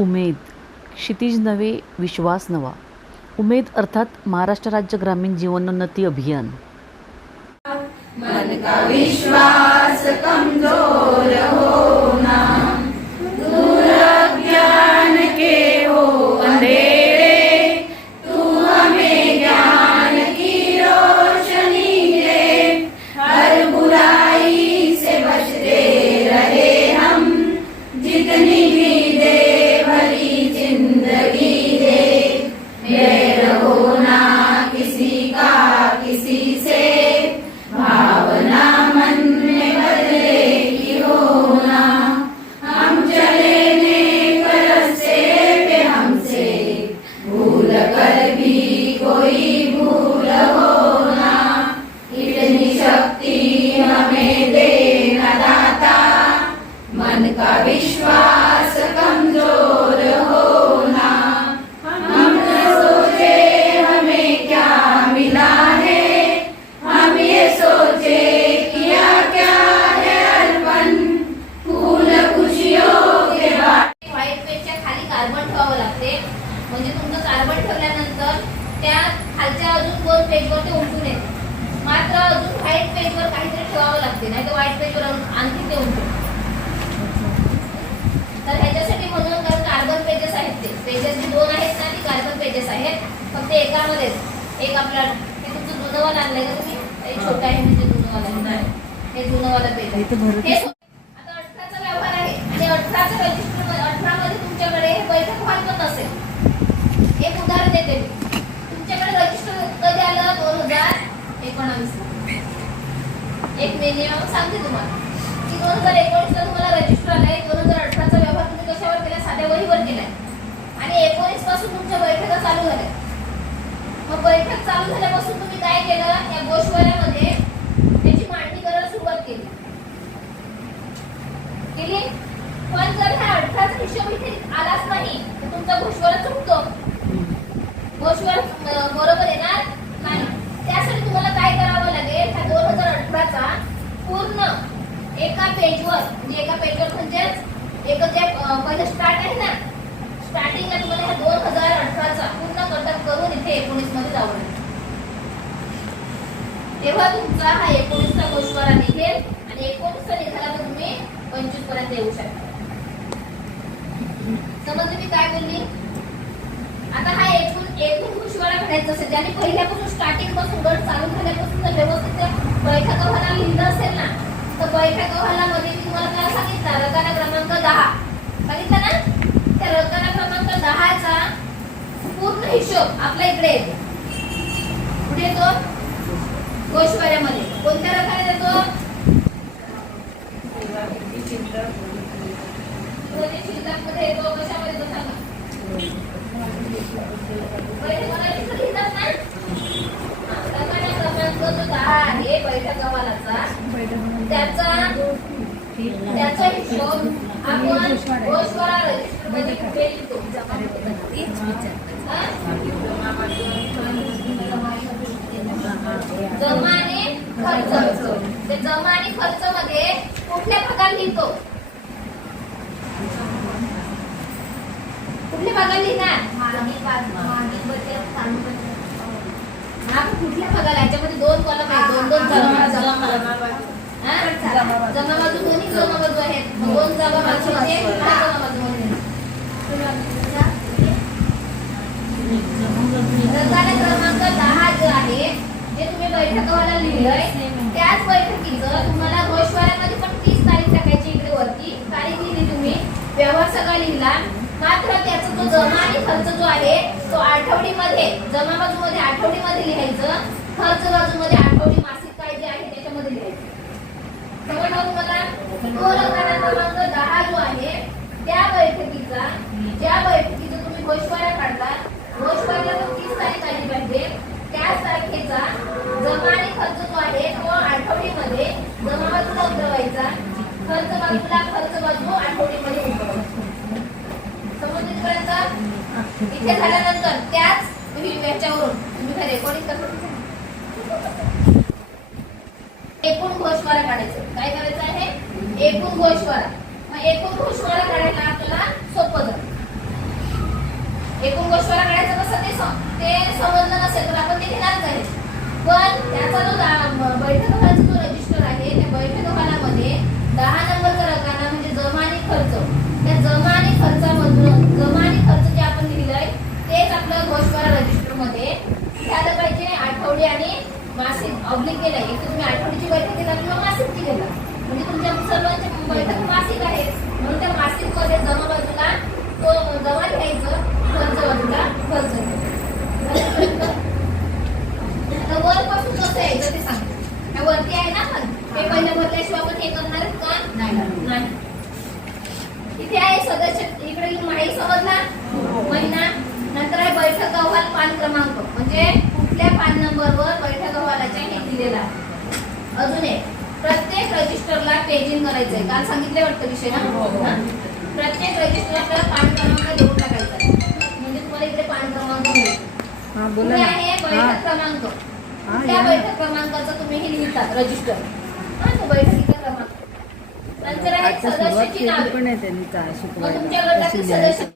उमेद, क्षितिज नवे विश्वास नवा. उमेद अर्थात महाराष्ट्र राज्य ग्रामीण जीवनोन्नती अभियान. मन का विश्वास कमजोर होना, दूर अज्ञान के हो अंधेरे, तू हमें ज्ञान की रोशनी दे. हर बुराई से बचते रहे हम, जितनी भी दे भरी जिंदगी दे. बैर होना किसी का किसी से, भावना मन में बदले की होना. हम चले नेक रास्ते पे हमसे, भूल कर भी कोई भूल होना. इतनी शक्ति हमें देना दाता, मन का विश्वास कमजोर होना. हम न सोचे हमें क्या मिला है, हम ये सोचे किया क्या है अर्पण. फूल खुशियों के बाद व्हाईट पेजच्या खाली कार्बन ठेवावं लागते. म्हणजे तुमचं कार्बन ठेवल्यानंतर त्या खालच्या अजून 2 पेजवर ते उमटून येते. मात्र अजून व्हाईट पेजवर काहीतरी ठेवावं लागते, नाही तर व्हाईट पेजवर आणखी ते उमटून. तर ह्याच्यासाठी म्हणून कार्बन पेजेस आहेत. ते पेजेस जे 2 आहेत ना, ती कार्बन पेजेस आहेत. फक्त एकामध्येच एक आपला हे तुमचं जुनंवाला आणलंय का तुम्ही? हे छोटं आहे म्हणजे जुनंवाला आहे. हे जुनंवाला पेज आहे. हे आता 18चा व्यवहार आहे आणि 18चा रजिस्टर 18 मध्ये तुमच्याकडे हे बैठक हॉल पण नसेल. एक उदाहरण देते मी. तुमच्याकडे रजिस्टर कधी आलं? 2019. एक मिनिमम सांगते तुम्हाला की 2019 ला तुम्हाला रजिस्टर आलंय. 2018चा व्यवहार तुम्ही कशावर केला? साध्या वहीवर केलाय. आणि 19 पासून तुमच्या बैठका चालू झाल्या. मग बैठक चालू झाल्यापासून तुम्ही काय केलं? या गोषवाऱ्यामध्ये त्याची मांडणी करायला सुरुवात केली. पण जर हा 18चा हिशोब इथे आलाच नाही तर तुमचा गोषवारा चुकतो. गोषवारा बरोबर येणार नाही. त्यासाठी तुम्हाला काय करावं लागेल? हा 2018चा पूर्ण एका पेजवर म्हणजे एक जे पहिलं स्टार्ट आहे ना, स्टार्टिंगला तुम्हाला हा 2018चा पूर्ण कटअप करून इथे 19 मध्ये जावं लागेल. तेव्हा तुमचा हा 19चा गोषवारा निघेल आणि 19चा निघाला तर तुम्ही 25 पर्यंत येऊ शकता. समजलं मी काय बोलली? आता हा एकूण गोषवारा काढायचा असेल, ज्याने पहिल्यापासून स्टार्टिंग पासून गट चालू झाल्यापासून जर व्यवस्थित बैठक अहवाल लिहिलं असेल ना, तर बैठक अहवालामध्ये मी तुम्हाला काय सांगितलं? रकाना क्रमांक 10 सांगितलं ना. त्या रकाना क्रमांक 10चा पूर्ण हिशोब आपल्या इकडे येतो. कुठे येतो? गोषवाऱ्यामध्ये. कोणत्या रकान्यात येतो? शिल्लकमध्ये येतो. कशामध्ये येतो सांगा? लिहितात ना. रकाना क्रमांक जो 10 आहे बैठक अहवालाचा, त्याचा हिशोब आपण गोषवारा रजिस्टर मध्ये कुठे लिहितो? जमा आणि खर्च. ते जमा आणि खर्च मध्ये कुठल्या भागात लिहितो? कुठल्या भागात लिहिणार? कुठल्या भागाला? याच्यामध्ये 2 कॉलम आहेत. 2 जमा बाजू दोन्ही जमा बाजू आहेत. 2 जमा बाजू आहे, जमा बाजू आहे. रकाना क्रमांक 10 जो आहे जे तुम्ही बैठक अहवालाला लिहिलंय, त्याच बैठकीचं तुम्हाला गोषवाऱ्यामध्ये पण 30 तारीख टाकायची. इकडे वरती तारीख लिहिली तुम्ही, व्यवहार सगळा लिहिला. मात्र त्याचा जो जमा आणि खर्च जो आहे तो आठवडीमध्ये, जमा बाजूमध्ये आठवडीमध्ये लिहायचं, खर्च बाजूमध्ये आठवडी मासिक काय जे आहे त्याच्यामध्ये लिहायचं. समजलं तुम्हाला? तो रकाना क्रमांक 10 जो आहे त्या बैठकीचा, ज्या बैठकीचा तुम्ही गोषवारा काढला, गोषवाऱ्याला 30 तारीख आली पाहिजे, त्याच तारखेचा जमा आणि खर्च जो आहे तो आठवडीमध्ये जमा बाजूला उतरवायचा, खर्च बाजूला खर्च बाजू आठवडीमध्ये उतरवायचा. समजलं इथपर्यंत? इथे झाल्यानंतर त्याच ह्याच्यावरून तुम्ही रेकॉर्डिंग करता एकूण गोषवारा काढायचं. काय करायचं आहे? एकूण गोषवारा. मग एकूण गोषवारा काढायला आपल्याला सोपं जातं. गोष्टीला काढायचं कसं ते समजलं नसेल तर आपण ते घेणारच आहे. पण त्याचा जो बैठक अहवालाचा जो रजिस्टर आहे त्या बैठक अहवालामध्ये 10 नंबरचा रकाना म्हणजे जमा आणि खर्च. त्या जमा आणि खर्चामधून जमा आणि खर्च जे आपण लिहिलंय तेच आपलं गोष्टीवाला रजिस्टर मध्ये झालं पाहिजे. आठवडी आणि मासिक ऑब्लिक केलंय. एक तर तुम्ही आठवडीची बैठक घेता किंवा मासिकची घेता म्हणजे तुमच्या सर्वांच्या बैठक मासिक आहेत. म्हणून त्या मासिक मध्ये जमा बाजूला तो जमा घ्यायचं, खर्च बाजूला खर्च घ्यायचं. आता वरपासून कसं यायचं ते सांग. ह्या वरती आहे ना आपण हे पहिल्या भरल्याशिवाय आपण हे करणार का नाही. इथे आहे सदस्य इकडे माहिती समजला महिना. नंतर आहे बैठक अहवाल पान क्रमांक म्हणजे कुठल्या पान नंबरवर बैठक अहवालाच्या हे दिलेला आहे. अजून एक प्रत्येक रजिस्टरला पेजिंग करायचंय. काल सांगितले वाटतं विषय ना. प्रत्येक रजिस्टरला आपल्याला पान क्रमांक देऊन टाकायचा आहे. म्हणजे तुम्हाला इकडे पान क्रमांक मिळेल. पुढे आहे बैठक क्रमांक. त्या बैठक क्रमांकाचं तुम्ही हे लिहितात रजिस्टर. तो बैठकीचा क्रमांक. नंतर आहे सदस्याची नावे. मग तुमच्याकडे सदस्य